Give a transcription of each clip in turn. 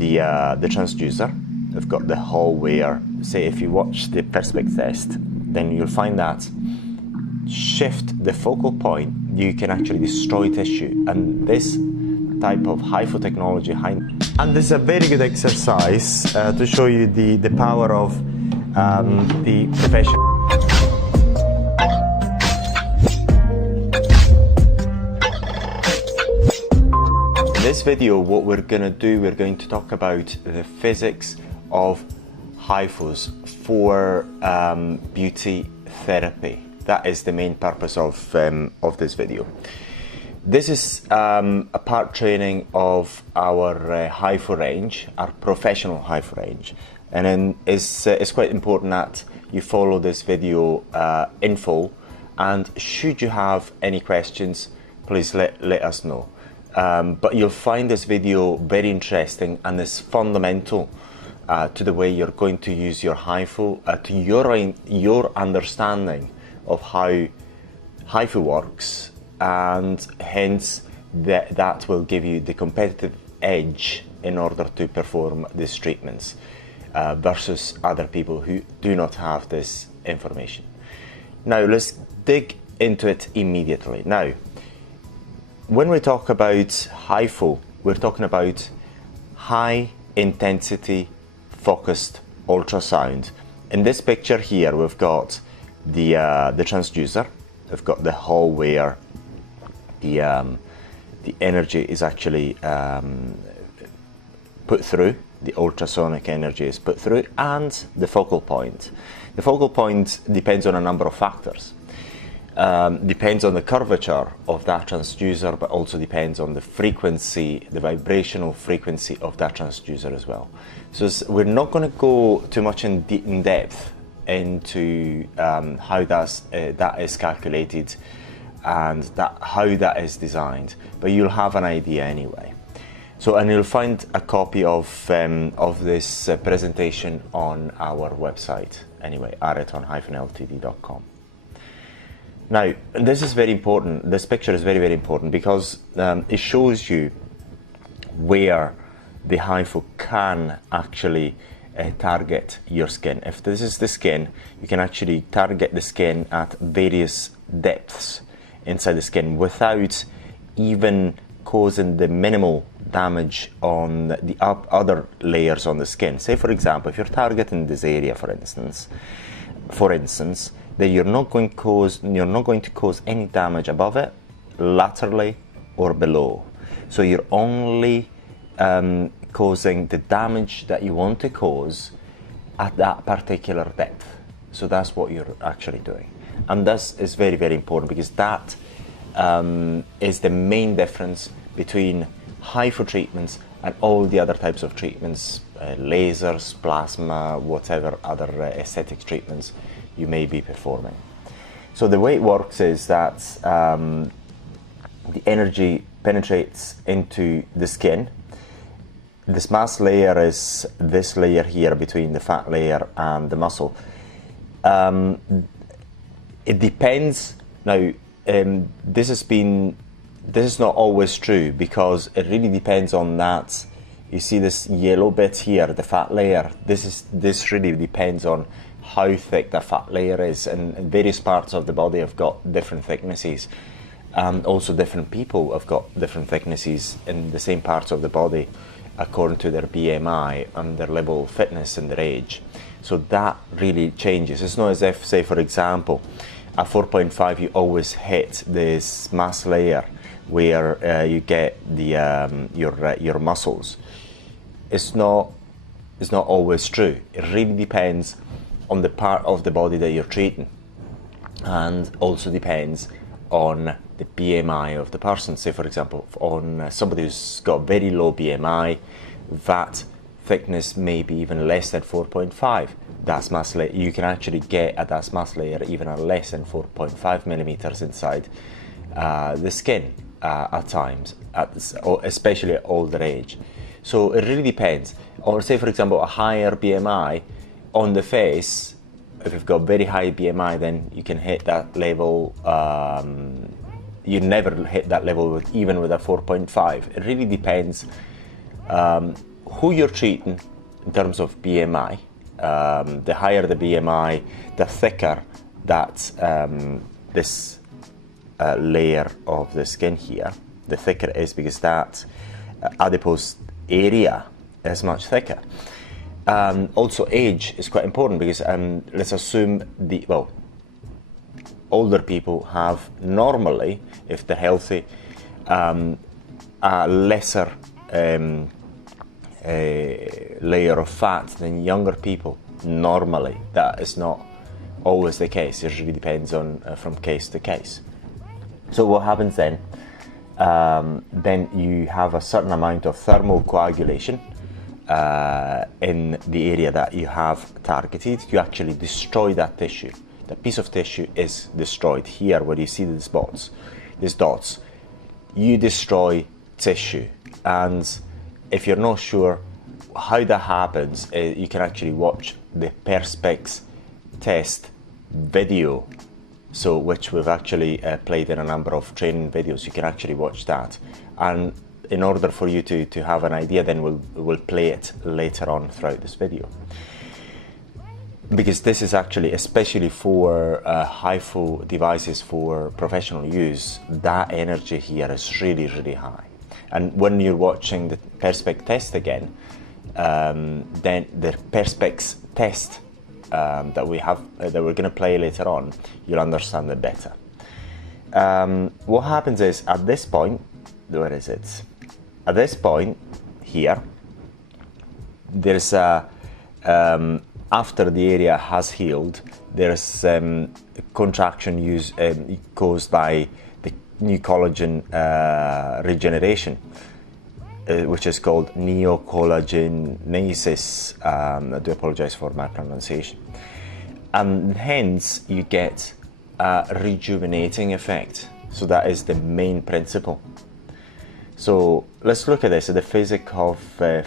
the transducer. We've got the hole where, say, if you watch the perspec test, then you'll find that shift the focal point, you can actually destroy tissue. And this type of Hifu technology, and this is a very good exercise to show you the power of the profession. In this video, what we're going to do, we're going to talk about the physics of Hifus for beauty therapy. That is the main purpose of this video. This is a part training of our Hifu range, our professional Hifu range, and then it's quite important that you follow this video in full, and should you have any questions, please let us know. But you'll find this video very interesting, and it's fundamental to the way you're going to use your Hifu, to your understanding of how Hifu works, and hence that will give you the competitive edge in order to perform these treatments versus other people who do not have this information. Now let's dig into it immediately. Now, when we talk about Hifu, we're talking about high intensity focused ultrasound. In this picture here, we've got the transducer. We've got the hole where the energy is actually put through, the ultrasonic energy is put through, and the focal point. The focal point depends on a number of factors. Depends on the curvature of that transducer, but also depends on the frequency, the vibrational frequency of that transducer as well. So we're not going to go too much in depth into how that is calculated and how that is designed, but you'll have an idea anyway. So, and you'll find a copy of this presentation on our website anyway, areton-ltd.com. Now, this is very important. This picture is very, very important because it shows you where the Hifu can actually target your skin. If this is the skin, you can actually target the skin at various depths inside the skin without even causing the minimal damage on the other layers on the skin. Say, for example, if you're targeting this area, for instance, then you're not going to cause any damage above it, laterally, or below. So you're only causing the damage that you want to cause at that particular depth. So that's what you're actually doing, and this is very, very important because that is the main difference between Hifu treatments and all the other types of treatments, lasers, plasma, whatever other aesthetic treatments you may be performing. So the way it works is that the energy penetrates into the skin. This mass layer is this layer here between the fat layer and the muscle. It depends. Now, this is not always true because it really depends on that. You see this yellow bit here, the fat layer. This really depends on how thick the fat layer is, and various parts of the body have got different thicknesses. Also, different people have got different thicknesses in the same parts of the body according to their BMI and their level of fitness and their age. So that really changes. It's not as if, say, for example, at 4.5 you always hit this mass layer where you get the your muscles. It's not always true. It really depends on the part of the body that you're treating, and also depends on the BMI of the person. Say, for example, on somebody who's got very low BMI, that thickness may be even less than 4.5. Das mass layer, you can actually get a das mass layer even at less than 4.5 millimeters inside the skin at times, especially at older age. So it really depends. Or say, for example, a higher BMI on the face, if you've got very high BMI, then you can hit that level. You never hit that level even with a 4.5. It really depends who you're treating in terms of BMI. The higher the BMI, the thicker that this layer of the skin here, the thicker it is, because that adipose area is much thicker. Also, age is quite important, because let's assume older people have normally, if they're healthy, a lesser layer of fat than younger people. Normally, that is not always the case. It really depends on from case to case. So what happens then? Then you have a certain amount of thermal coagulation in the area that you have targeted. You actually destroy that tissue. The piece of tissue is destroyed. Here, where you see these dots, you destroy tissue. And if you're not sure how that happens, you can actually watch the Perspex test video, so which we've actually played in a number of training videos. You can actually watch that, and in order for you to have an idea, then we'll play it later on throughout this video, because this is actually, especially for Hifu devices for professional use, that energy here is really, really high. And when you're watching the Perspex test again, then the Perspex test that we're going to play later on, you'll understand it better. What happens is, at this point, where is it? At this point here, there's a after the area has healed, there's contraction caused by the new collagen regeneration, which is called neocollagenesis. I do apologize for my pronunciation. And hence you get a rejuvenating effect. So that is the main principle. So let's look at this, the physics of the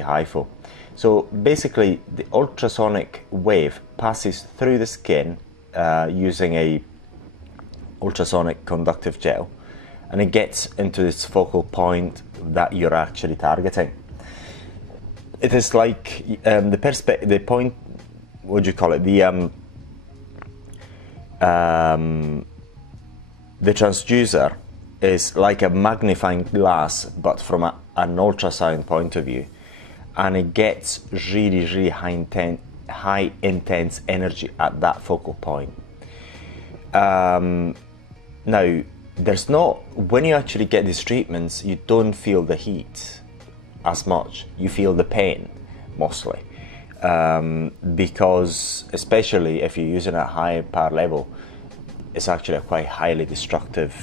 Hifu. So basically, the ultrasonic wave passes through the skin using a ultrasonic conductive gel, and it gets into this focal point that you're actually targeting. It is like the point, what do you call it? The transducer is like a magnifying glass, but from an ultrasound point of view, and it gets really, really high intense energy at that focal point. Now, when you actually get these treatments, you don't feel the heat as much. You feel the pain mostly, because especially if you're using it at high power level, it's actually a quite highly destructive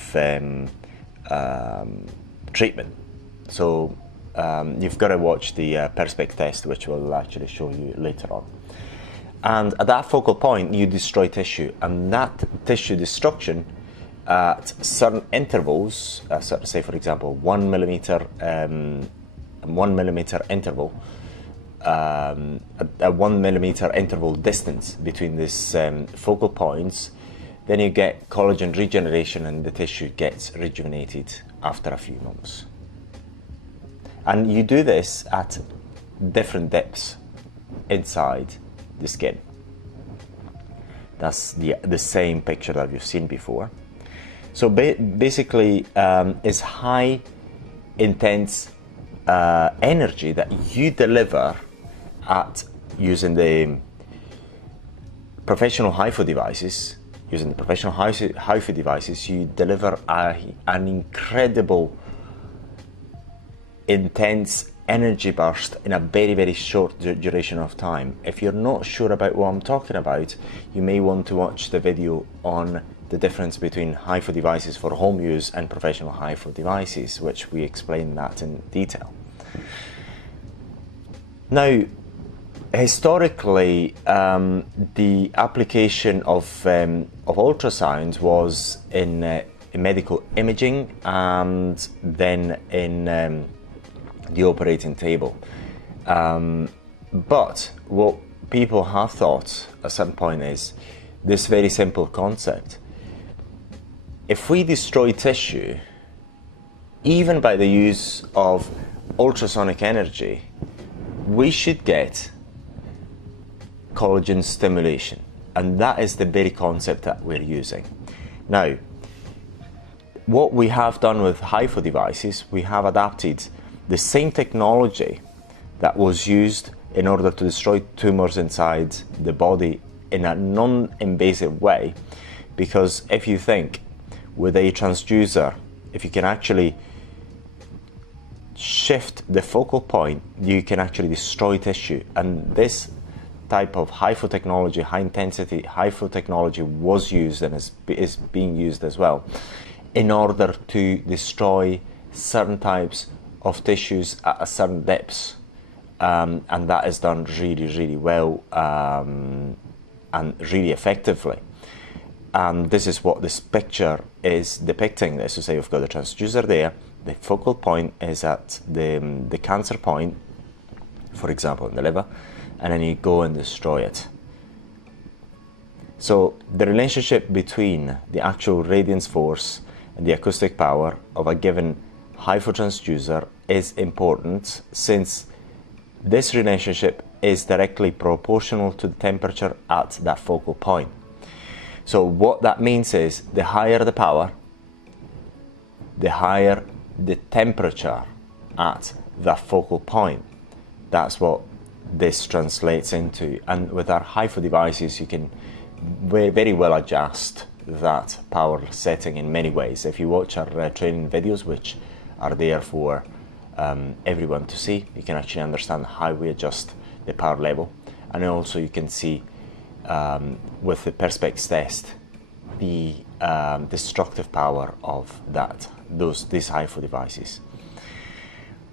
treatment. So you've got to watch the Perspex test, which we'll actually show you later on. And at that focal point, you destroy tissue, and that tissue destruction at certain intervals, say for example 1 millimeter interval, a 1 millimeter interval distance between these focal points, then you get collagen regeneration, and the tissue gets rejuvenated after a few months. And you do this at different depths inside the skin. That's the same picture that you've seen before. So basically, it's high intense energy that you deliver at using the professional Hifu devices. Using the professional Hifu devices, you deliver an incredible intense energy burst in a very, very short duration of time. If you're not sure about what I'm talking about, you may want to watch the video on the difference between Hifu devices for home use and professional Hifu devices, which we explain that in detail. Now, historically, the application of ultrasound was in medical imaging, and then in the operating table. But what people have thought at some point is this very simple concept. If we destroy tissue, even by the use of ultrasonic energy, we should get collagen stimulation, and that is the very concept that we're using. Now, what we have done with Hifu devices, we have adapted the same technology that was used in order to destroy tumors inside the body in a non-invasive way, because if you think with a transducer, if you can actually shift the focal point, you can actually destroy tissue. And this type of Hifu technology, high intensity Hifu technology, was used and is being used as well in order to destroy certain types of tissues at a certain depths, and that is done really well and really effectively. And this is what this picture is depicting. This to say, we've got the transducer there, the focal point is at the cancer point, for example in the liver, and then you go and destroy it. So the relationship between the actual radiance force and the acoustic power of a given Hifu transducer is important, since this relationship is directly proportional to the temperature at that focal point. So what that means is, the higher the power, the higher the temperature at that focal point. That's what this translates into. And with our Hifu devices, you can very well adjust that power setting in many ways. If you watch our training videos, which are there for everyone to see, you can actually understand how we adjust the power level. And also you can see with the Perspex test the destructive power of these Hifu devices.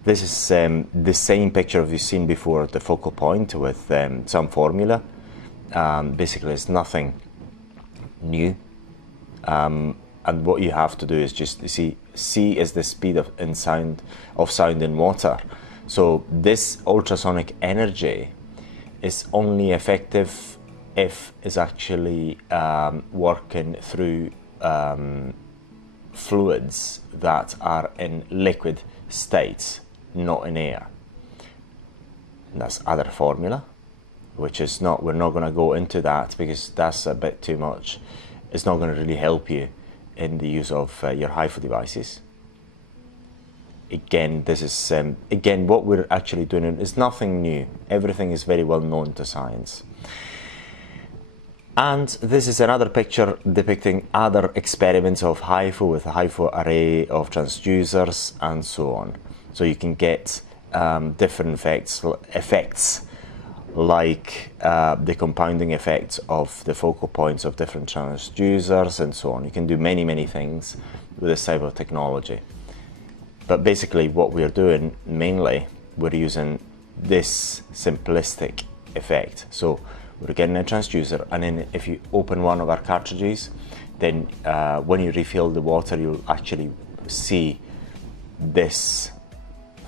This is the same picture you've seen before at the focal point with some formula. Basically, it's nothing new. And what you have to do is just see C is the speed of sound in water. So this ultrasonic energy is only effective if it's actually working through fluids that are in liquid states, not in air. And that's other formula, which is not, we're not going to go into that because that's a bit too much. It's not going to really help you in the use of your Hifu devices. Again, this is again what we're actually doing is nothing new. Everything is very well known to science. And this is another picture depicting other experiments of Hifu with a Hifu array of transducers and so on. So you can get different effects like the compounding effects of the focal points of different transducers and so on. You can do many things with this type of technology. But basically what we're doing mainly, we're using this simplistic effect. So we're getting a transducer, and then if you open one of our cartridges, then when you refill the water, you'll actually see this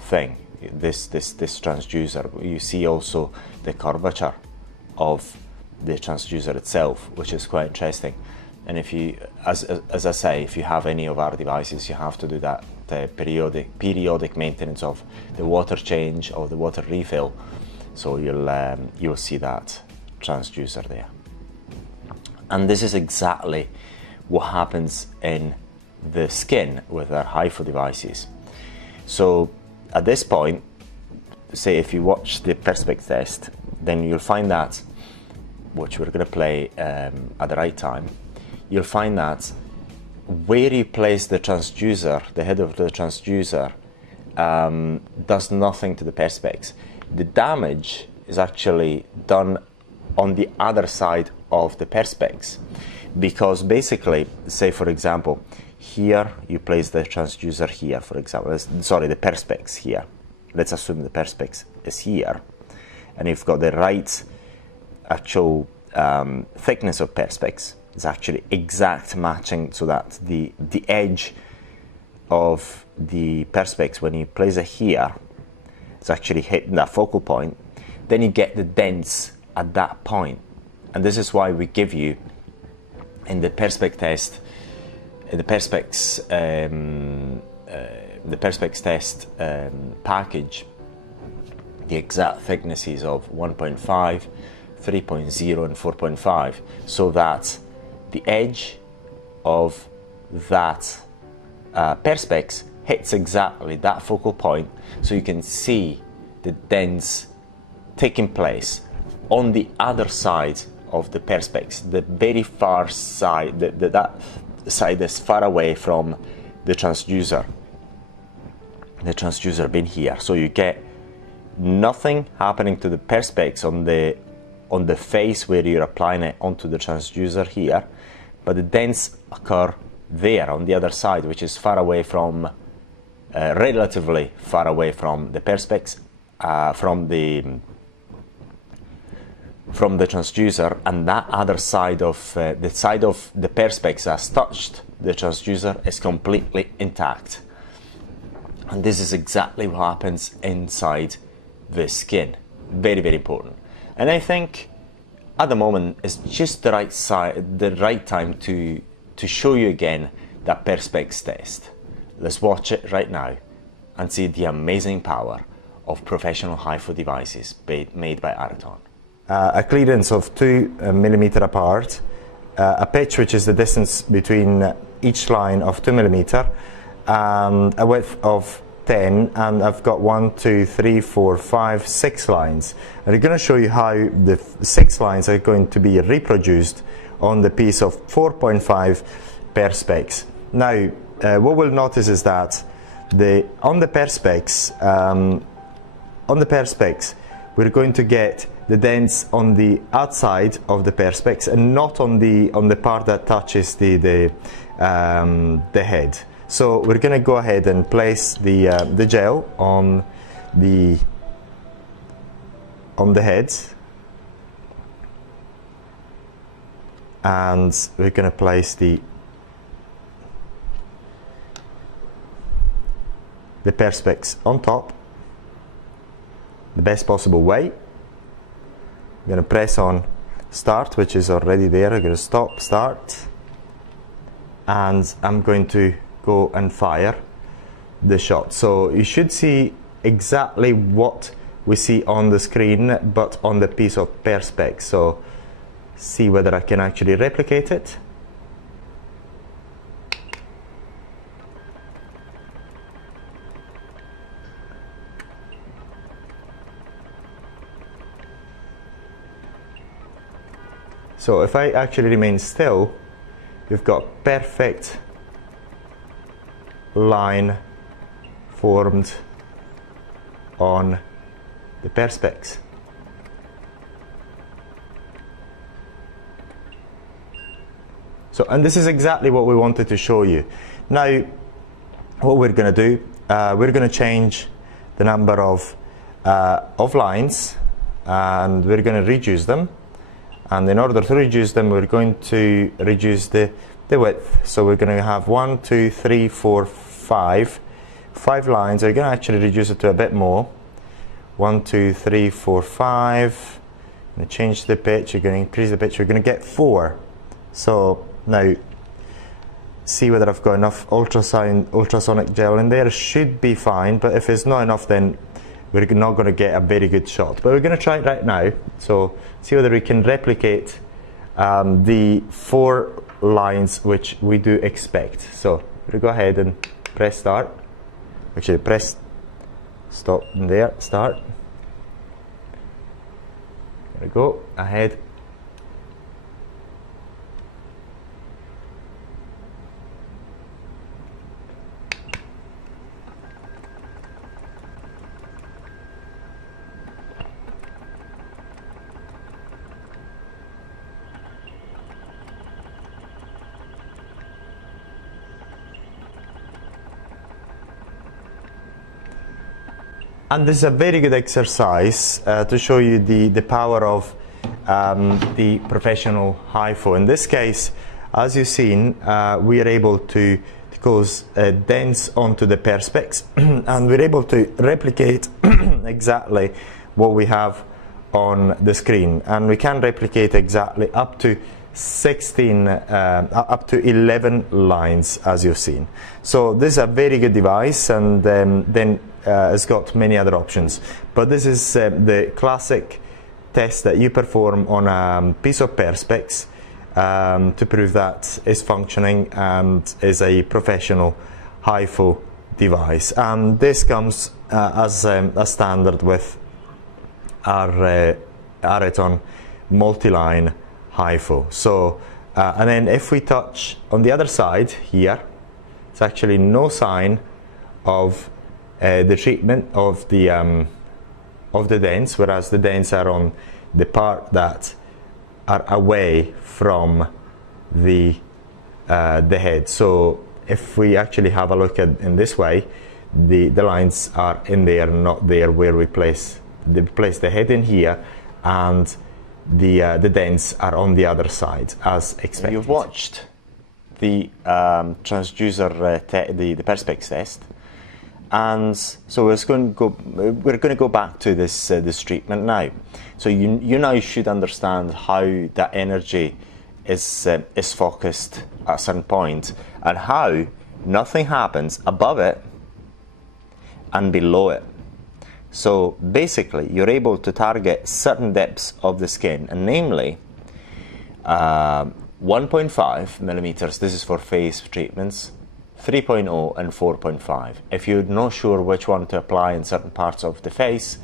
thing, this transducer. You see also the curvature of the transducer itself, which is quite interesting. And if you, as I say, if you have any of our devices, you have to do that periodic maintenance of the water change or the water refill. So you'll see that transducer there. And this is exactly what happens in the skin with our Hifu devices. So at this point, say if you watch the Perspex test, then you'll find that, which we're going to play at the right time, you'll find that where you place the transducer, the head of the transducer, does nothing to the Perspex. The damage is actually done on the other side of the Perspex, because basically, say for example, here you place the transducer here, for example, sorry, the Perspex here. Let's assume the Perspex is here, and you've got the right actual thickness of Perspex. It's actually exact matching, so that the edge of the Perspex, when you place it here, it's actually hitting that focal point. Then you get the dents at that point, and this is why we give you in the Perspex test, the Perspex test package, the exact thicknesses of 1.5, 3.0 and 4.5, so that the edge of that perspex hits exactly that focal point, so you can see the dents taking place on the other side of the perspex, the very far side, that side that's far away from the transducer. The transducer being here, so you get nothing happening to the perspex on the face where you're applying it onto the transducer here, but the dents occur there on the other side, which is far away from, relatively far away from the perspex, from the transducer, and that other side of the side of the perspex that's touched the transducer is completely intact. And this is exactly what happens inside the skin. Very, very important. And I think at the moment it's just the right time to show you again that perspex test. Let's watch it right now and see the amazing power of professional HIFU devices made by Araton. A clearance of 2 millimeter apart, a pitch which is the distance between each line of 2 millimeter, and a width of 10, and I've got 1, 2, 3, 4, 5, 6 lines. And I'm going to show you how the 6 lines are going to be reproduced on the piece of 4.5 perspex. Now, what we'll notice is that on the perspex, we're going to get the dents on the outside of the perspex and not on the part that touches the head. So we're going to go ahead and place the gel on the head, and we're going to place the perspex on top the best possible way. I'm going to press on start, which is already there. I'm going to stop, start, and I'm going to go and fire the shot. So you should see exactly what we see on the screen, but on the piece of perspex. So see whether I can actually replicate it. So if I actually remain still, you've got perfect line formed on the perspex. So, and this is exactly what we wanted to show you. Now, what we're going to do, we're going to change the number of lines, and we're going to reduce them. And in order to reduce them, we're going to reduce the width. So we're going to have 1, 2, 3, 4, 5 lines. We're going to actually reduce it to a bit more. 1, 2, 3, 4, 5. I'm going to change the pitch. You're going to increase the pitch. We're going to get 4. So now, see whether I've got enough ultrasonic gel in there. It should be fine, but if it's not enough, then we're not going to get a very good shot. But we're going to try it right now. So see whether we can replicate the 4 lines which we do expect. So we'll go ahead and press start. Actually, press stop there, start. There we go, ahead. And this is a very good exercise to show you the power of the professional HIFU. In this case, as you've seen, we are able to cause dents onto the perspex, and we're able to replicate exactly what we have on the screen. And we can replicate exactly up to 11 lines, as you've seen. So this is a very good device, and then has got many other options, but this is the classic test that you perform on a piece of Perspex to prove that it's functioning and is a professional Hifu device. And this comes as a standard with our Areton multi-line Hifu. So and then if we touch on the other side here, it's actually no sign of the treatment of the dents, whereas the dents are on the part that are away from the head. So if we actually have a look at in this way, the lines are in there, not there where we place the head in here, and the dents are on the other side as expected. You've watched the transducer the Perspex test, and so we're going to go back to this treatment now. So you now should understand how that energy is focused at a certain point, and how nothing happens above it and below it. So basically, you're able to target certain depths of the skin, and namely 1.5 millimeters. This is for face treatments. 3.0 and 4.5. If you're not sure which one to apply in certain parts of the face,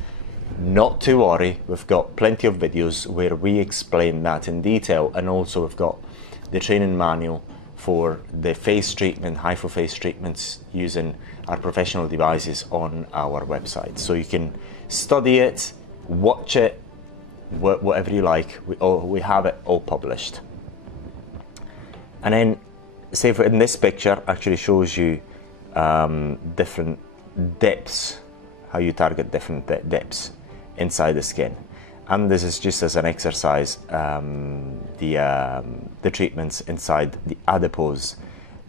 not to worry, we've got plenty of videos where we explain that in detail, and also we've got the training manual for the face treatment, Hifu face treatments, using our professional devices on our website. So you can study it, watch it, whatever you like. We have it all published. And then say in this picture actually shows you different depths, how you target different depths inside the skin. And this is just as an exercise, the treatments inside the adipose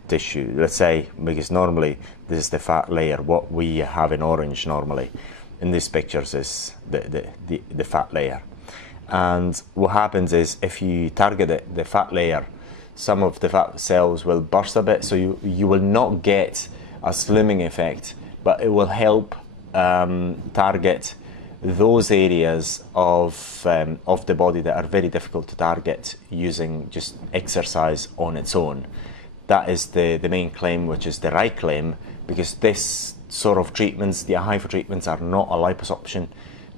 tissue. Let's say, because normally this is the fat layer, what we have in orange normally in these pictures is the fat layer. And what happens is, if you target the fat layer, some of the fat cells will burst a bit, so you will not get a slimming effect, but it will help target those areas of the body that are very difficult to target using just exercise on its own. That is the main claim, which is the right claim, because this sort of treatments, the Hifu treatments, are not a liposuction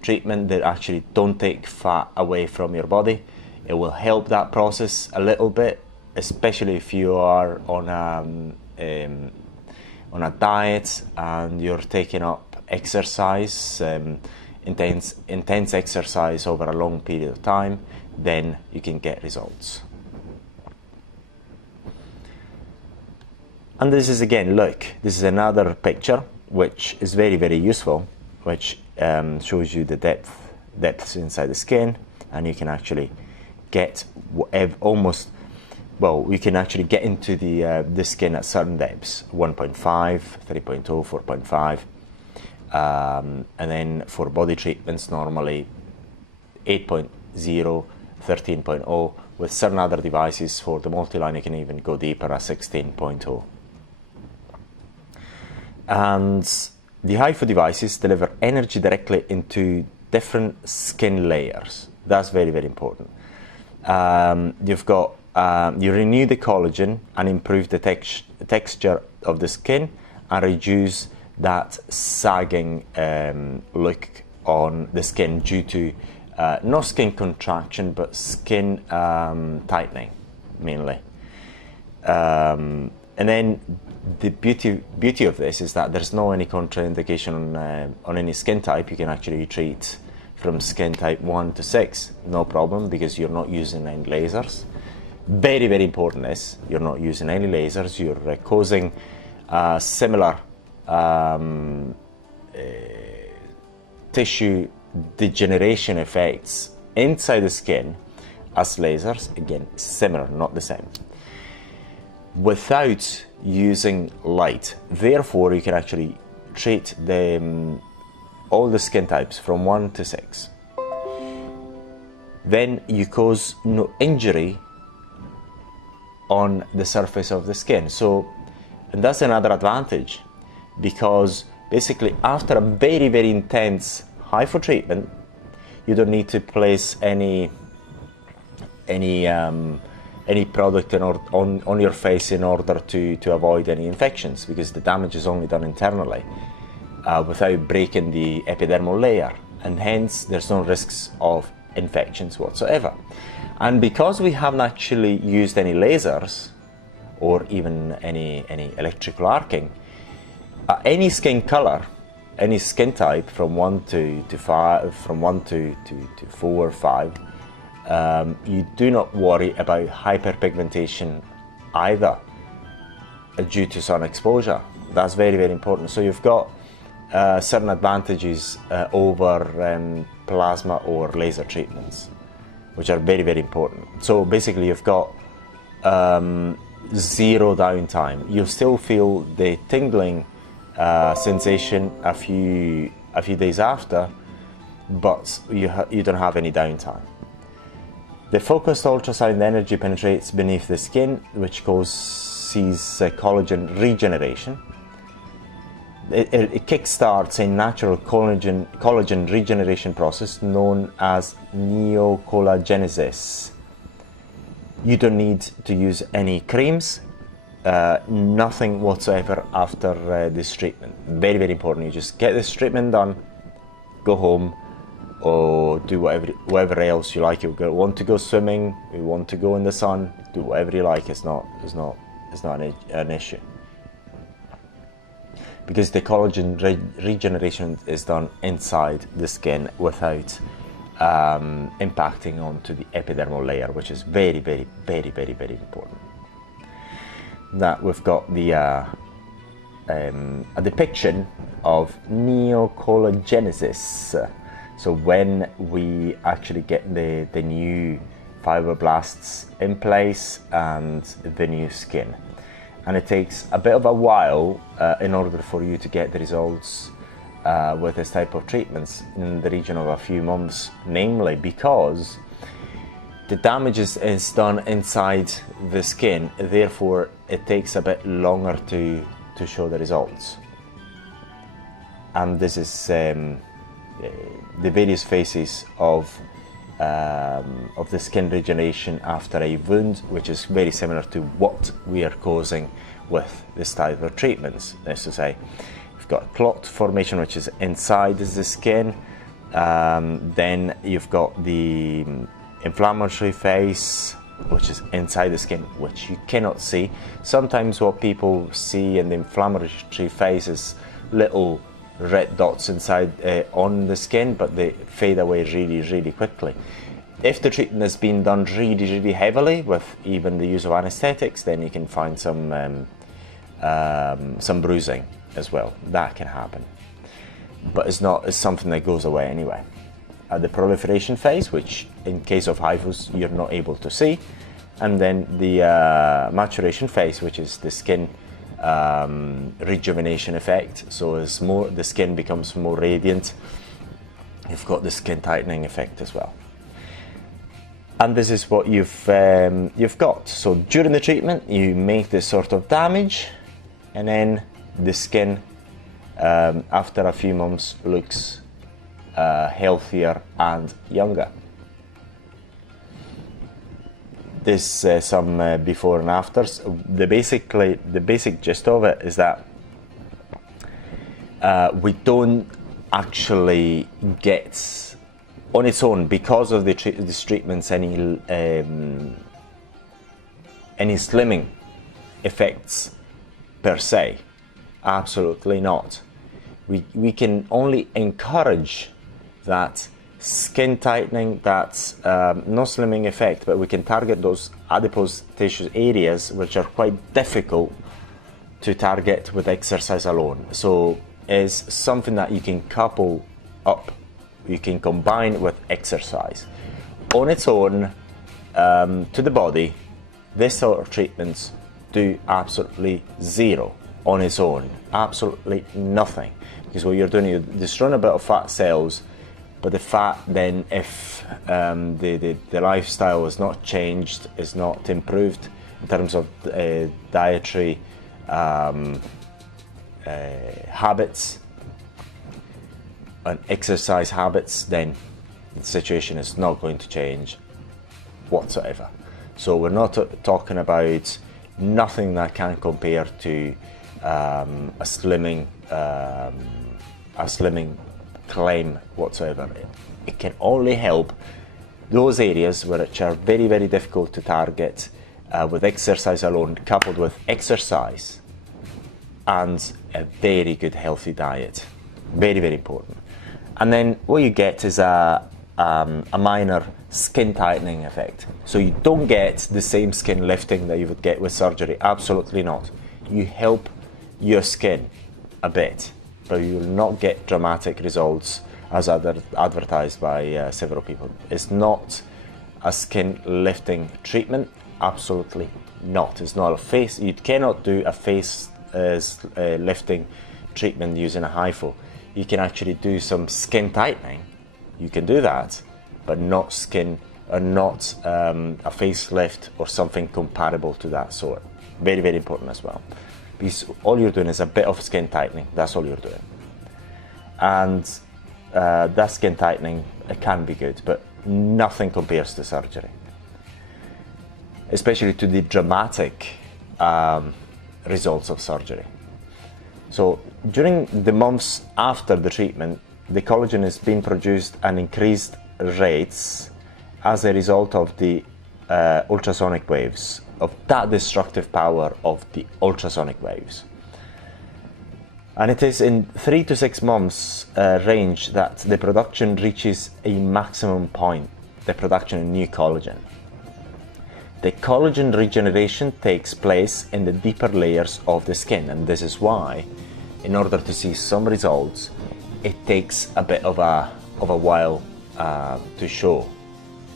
treatment. They actually don't take fat away from your body. It will help that process a little bit, especially if you are on a diet and you're taking up exercise, intense exercise over a long period of time, then you can get results. And this is, again, look, this is another picture which is very, very useful, which shows you the depths inside the skin, and you can actually get almost, well, we can actually get into the skin at certain depths, 1.5, 3.0, 4.5, and then for body treatments normally 8.0, 13.0. With certain other devices for the multi-line you can even go deeper at 16.0. And the Hifu devices deliver energy directly into different skin layers. That's very, very important. You've got you renew the collagen and improve the texture of the skin, and reduce that sagging look on the skin due to not skin contraction but skin tightening mainly. And then the beauty of this is that there's no any contraindication on any skin type. You can actually treat from skin type 1 to 6, no problem, because you're not using any lasers. Very, very important is you're not using any lasers. You're causing similar tissue degeneration effects inside the skin as lasers. Again, similar, not the same, without using light. Therefore, you can actually treat all the skin types from 1 to 6. Then you cause no injury on the surface of the skin. So, and that's another advantage, because Basically, after a very, very intense Hifu treatment, you don't need to place any product on your face in order to avoid any infections, because the damage is only done internally without breaking the epidermal layer, and hence there's no risks of infections whatsoever. And because we haven't actually used any lasers or even any electrical arcing, any skin color, any skin type from 1 to 5, from 1 to 4 or 5, you do not worry about hyperpigmentation either due to sun exposure. That's very, very important. So you've got certain advantages over plasma or laser treatments, which are very, very important. So basically you've got zero downtime. You still feel the tingling sensation a few days after, but you don't have any downtime. The focused ultrasound energy penetrates beneath the skin, which causes collagen regeneration. It kickstarts a natural collagen regeneration process known as neocollagenesis. You don't need to use any creams, nothing whatsoever after this treatment. Very, very important. You just get this treatment done, go home, or do whatever else you like. You want to go swimming, you want to go in the sun, do whatever you like. It's not an issue, because the collagen regeneration is done inside the skin without impacting onto the epidermal layer, which is very, very, very, very, very important. That we've got a depiction of neocollagenesis. So when we actually get the new fibroblasts in place and the new skin. And it takes a bit of a while in order for you to get the results with this type of treatments, in the region of a few months, namely because the damage is done inside the skin, therefore it takes a bit longer to show the results. And this is the various phases of the skin regeneration after a wound, which is very similar to what we are causing with this type of treatments. That's to say, you've got clot formation, which is inside the skin. Then you've got the inflammatory phase, which is inside the skin, which you cannot see. Sometimes what people see in the inflammatory phase is little red dots inside on the skin, but they fade away really, really quickly. If the treatment has been done really, really heavily with even the use of anesthetics, then you can find some bruising as well. That can happen, but it's something that goes away anyway. At the proliferation phase, which in case of Hifus you're not able to see, and then the maturation phase, which is the skin rejuvenation effect. So as the skin becomes more radiant, you've got the skin tightening effect as well. And this is what you've got. So during the treatment, you make this sort of damage, and then the skin after a few months looks healthier and younger. There's some before and afters. The basic gist of it is that we don't actually get on its own, because of these treatments, any slimming effects per se. Absolutely not. We can only encourage that skin tightening, that's no slimming effect, but we can target those adipose tissue areas which are quite difficult to target with exercise alone. So it's something that you can couple up, you can combine with exercise. On its own, to the body, this sort of treatments do absolutely zero on its own, absolutely nothing. Because what you're doing, you're destroying a bit of fat cells, but the fat then, if the lifestyle is not changed, is not improved in terms of dietary habits, and exercise habits, then the situation is not going to change whatsoever. So we're not talking about nothing that can compare to a slimming claim whatsoever. It can only help those areas which are very, very difficult to target with exercise alone, coupled with exercise and a very good healthy diet. Very, very important. And then what you get is a minor skin tightening effect. So you don't get the same skin lifting that you would get with surgery. Absolutely not. You help your skin a bit, but you will not get dramatic results as advertised by several people. It's not a skin lifting treatment. Absolutely not. It's not a face. You cannot do a face lifting treatment using a Hifu. You can actually do some skin tightening. You can do that, but not skin, or not a facelift or something comparable to that sort. Very, very important as well. Because all you're doing is a bit of skin tightening. That's all you're doing. And that skin tightening, it can be good, but nothing compares to surgery. Especially to the dramatic results of surgery. So during the months after the treatment, the collagen is being produced at increased rates as a result of the ultrasonic waves, of that destructive power of the ultrasonic waves. And it is in 3 to 6 months range that the production reaches a maximum point, the production of new collagen. The collagen regeneration takes place in the deeper layers of the skin, and this is why, in order to see some results, it takes a bit of a while to show,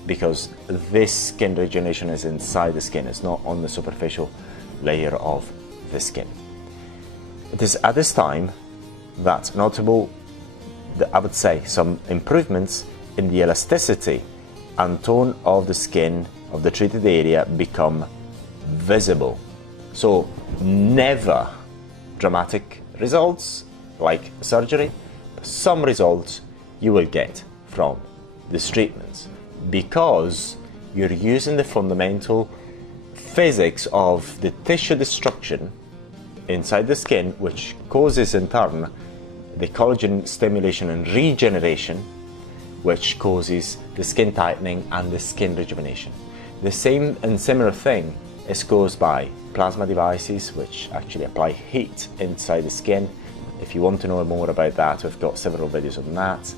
because this skin regeneration is inside the skin, it's not on the superficial layer of the skin. It is at this time that notable, I would say, some improvements in the elasticity and tone of the skin of the treated area become visible. So never dramatic results like surgery, but some results you will get from these treatments, because you're using the fundamental physics of the tissue destruction inside the skin, which causes in turn the collagen stimulation and regeneration, which causes the skin tightening and the skin rejuvenation. The same and similar thing is caused by plasma devices, which actually apply heat inside the skin. If you want to know more about that, we've got several videos on that.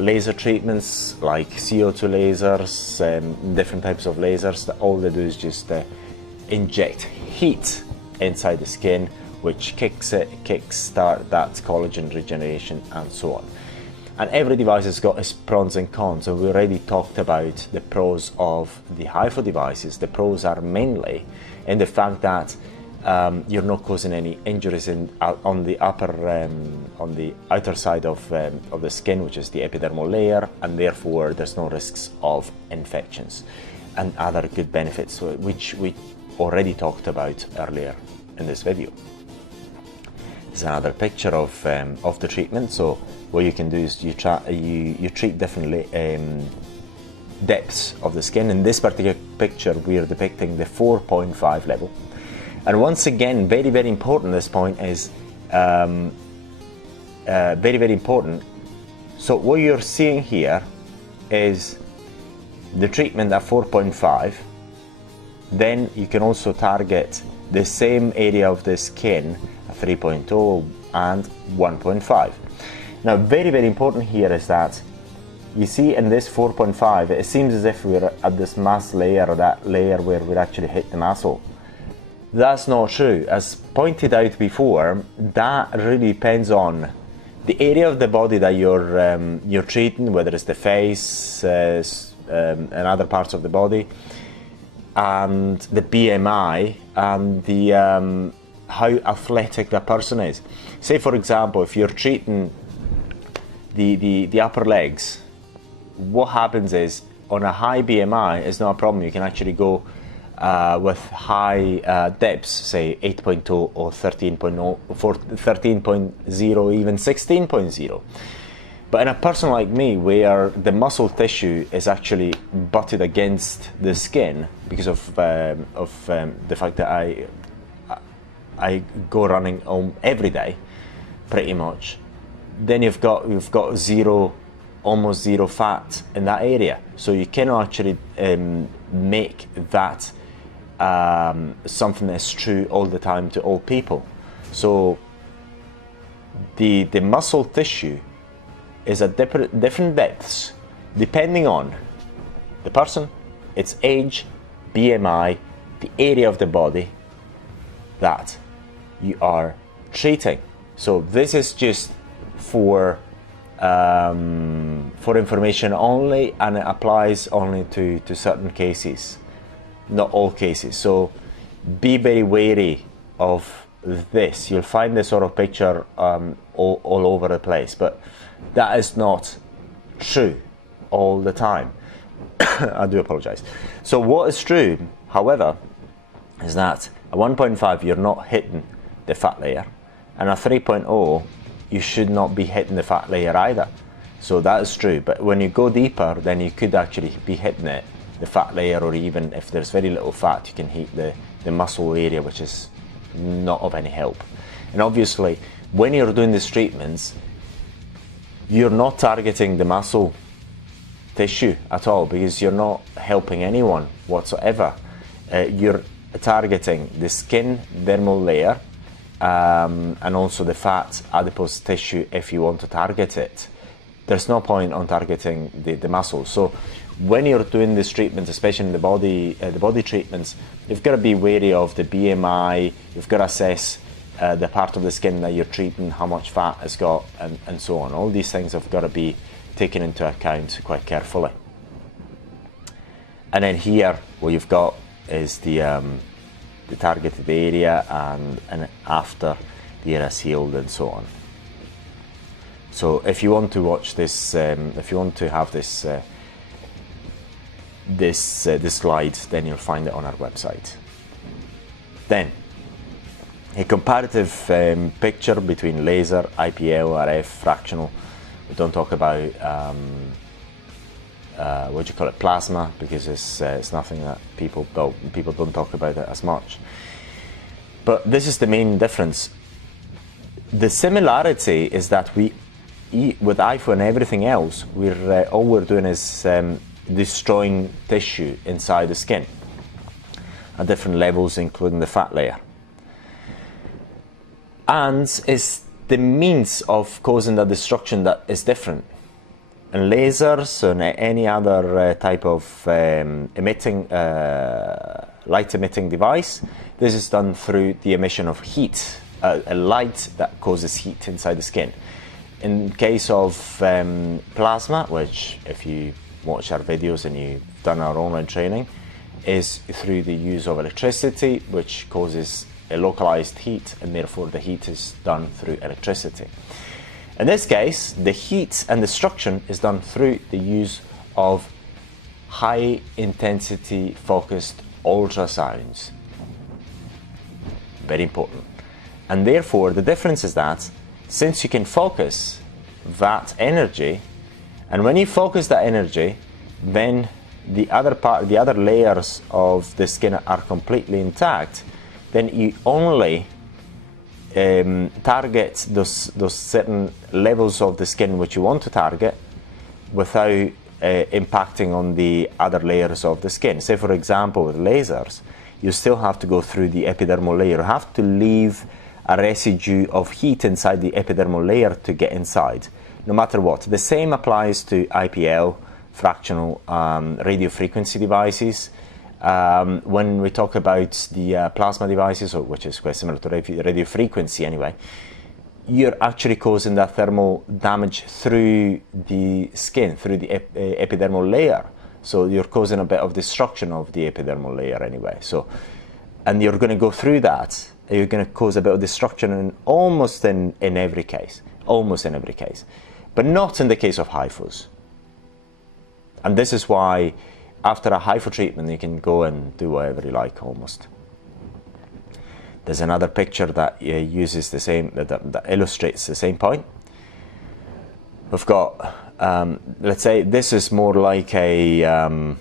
Laser treatments like CO2 lasers, different types of lasers, that all they do is just inject heat inside the skin, which kickstart that collagen regeneration and so on. And every device has got its pros and cons, and we already talked about the pros of the Hifu devices. The pros are mainly in the fact that you're not causing any injuries on the outer side of the skin, which is the epidermal layer, and therefore there's no risks of infections and other good benefits, which we already talked about earlier in this video. This is another picture of the treatment. So what you can do is you treat different depths of the skin. In this particular picture, we are depicting the 4.5 level. And once again, very, very important, this point is very, very important. So what you're seeing here is the treatment at 4.5. Then you can also target the same area of the skin at 3.0 and 1.5. Now, very, very important here is that you see in this 4.5, it seems as if we're at this mass layer, or that layer where we actually hit the muscle. That's not true. As pointed out before, that really depends on the area of the body that you're treating, whether it's the face and other parts of the body, and the BMI, and the how athletic that person is. Say, for example, if you're treating the upper legs, what happens is, on a high BMI, it's not a problem. You can actually go with high depths, say 8.2 or 13.0, 13.0, even 16.0. But in a person like me, where the muscle tissue is actually butted against the skin because of the fact that I go running every day, pretty much, then you've got zero, almost zero fat in that area. So you cannot actually make that something that's true all the time to all people. So the muscle tissue is at different depths depending on the person, its age, BMI, the area of the body that you are treating. So this is just for information only, and it applies only to certain cases, not all cases. So be very wary of this. You'll find this sort of picture all over the place, but that is not true all the time. I do apologize. So what is true, however, is that at 1.5 you're not hitting the fat layer, and at 3.0 you should not be hitting the fat layer either. So that is true, but when you go deeper, then you could actually be hitting it, the fat layer, or even if there's very little fat, you can hit the muscle area, which is not of any help. And obviously, when you're doing these treatments, you're not targeting the muscle tissue at all, because you're not helping anyone whatsoever. You're targeting the skin dermal layer, and also the fat adipose tissue if you want to target it. There's no point on targeting the muscle. So when you're doing these treatments, especially in the body treatments, you've got to be wary of the BMI. You've got to assess the part of the skin that you're treating, how much fat it's got, and so on. All these things have got to be taken into account quite carefully. And then here, what you've got is the targeted area, and after the area is healed, and so on. So if you want to watch this, if you want to have this this slide, then you'll find it on our website. Then a comparative picture between laser, IPL, RF, fractional. We don't talk about what do you call it, plasma, because it's nothing that people don't talk about it as much. But this is the main difference. The similarity is that with Hifu and everything else, all we're doing is destroying tissue inside the skin at different levels, including the fat layer. And it's the means of causing the destruction that is different. And lasers and any other type of light emitting device, this is done through the emission of heat, a light that causes heat inside the skin. In case of plasma, which if you watch our videos and you've done our online training, is through the use of electricity, which causes a localized heat, and therefore the heat is done through electricity. In this case, the heat and destruction is done through the use of high intensity focused ultrasounds. Very important. And therefore the difference is that since you can focus that energy, and when you focus that energy, then the other layers of the skin are completely intact, then you only target those certain levels of the skin which you want to target without impacting on the other layers of the skin. Say for example with lasers, you still have to go through the epidermal layer. You have to leave a residue of heat inside the epidermal layer to get inside, no matter what. The same applies to IPL, fractional radio frequency devices. When we talk about the plasma devices, which is quite similar to radio frequency anyway, you're actually causing that thermal damage through the skin, through the epidermal layer. So you're causing a bit of destruction of the epidermal layer anyway. So, and you're going to go through that. You're going to cause a bit of destruction in almost in every case, but not in the case of Hifus. And this is why after a Hifu treatment you can go and do whatever you like almost. There's another picture that uses the same, that illustrates the same point. we've got, let's say this is more like the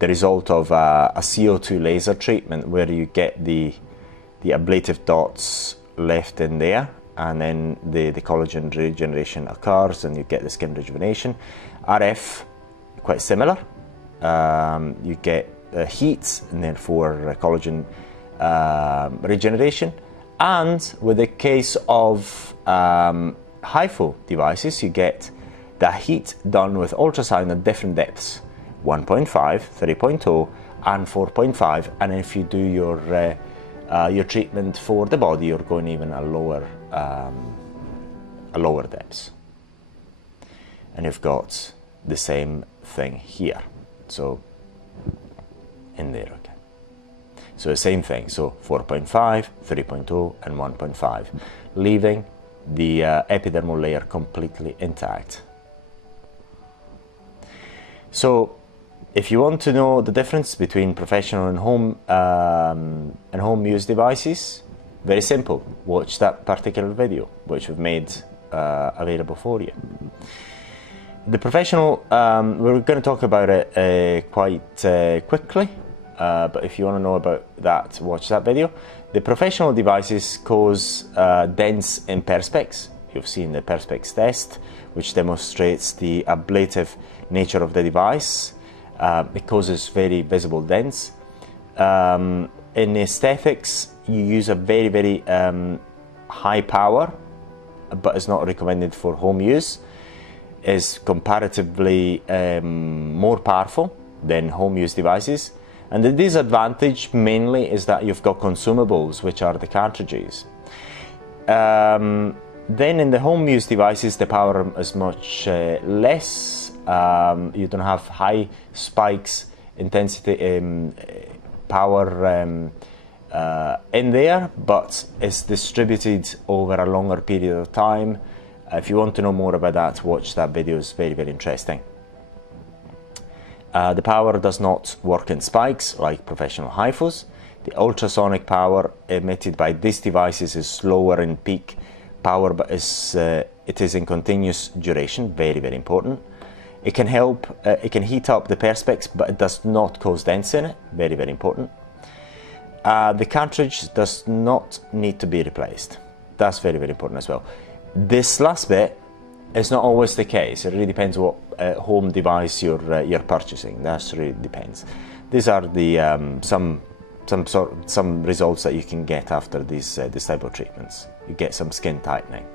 result of a CO2 laser treatment, where you get the ablative dots left in there, and then the collagen regeneration occurs and you get the skin rejuvenation. RF, quite similar. You get heat and therefore collagen regeneration. And with the case of Hifu devices, you get the heat done with ultrasound at different depths, 1.5, 3.0 and 4.5, and if you do your treatment for the body, you're going even a lower depths. And you've got the same thing here, so in there, okay. So the same thing, so 4.5, 3.0 and 1.5, leaving the epidermal layer completely intact. So if you want to know the difference between professional and home use devices, very simple. Watch that particular video, which we've made available for you. The professional, we're going to talk about it quite quickly, but if you want to know about that, watch that video. The professional devices cause dents in perspex. You've seen the perspex test, which demonstrates the ablative nature of the device. It causes very visible dents. In aesthetics, you use a very, very high power, but it's not recommended for home use. Is comparatively more powerful than home use devices. And the disadvantage mainly is that you've got consumables, which are the cartridges. Then in the home use devices, the power is much less. You don't have high spikes, intensity, power in there, but it's distributed over a longer period of time. If you want to know more about that, watch that video, it's very, very interesting. The power does not work in spikes like professional Hifus. The ultrasonic power emitted by these devices is slower in peak power, but it is in continuous duration, very, very important. It can help, it can heat up the perspex, but it does not cause dents in it, very, very important. The cartridge does not need to be replaced. That's very, very important as well. This last bit is not always the case. It really depends what home device you're purchasing. That really depends. These are the some results that you can get after this type of treatments. You get some skin tightening,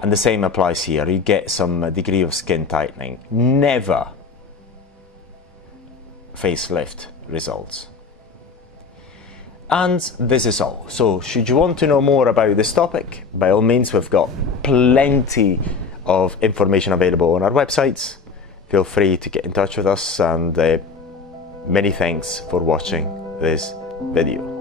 and the same applies here. You get some degree of skin tightening. Never facelift results. And this is all. So should you want to know more about this topic, by all means, we've got plenty of information available on our websites. Feel free to get in touch with us, and many thanks for watching this video.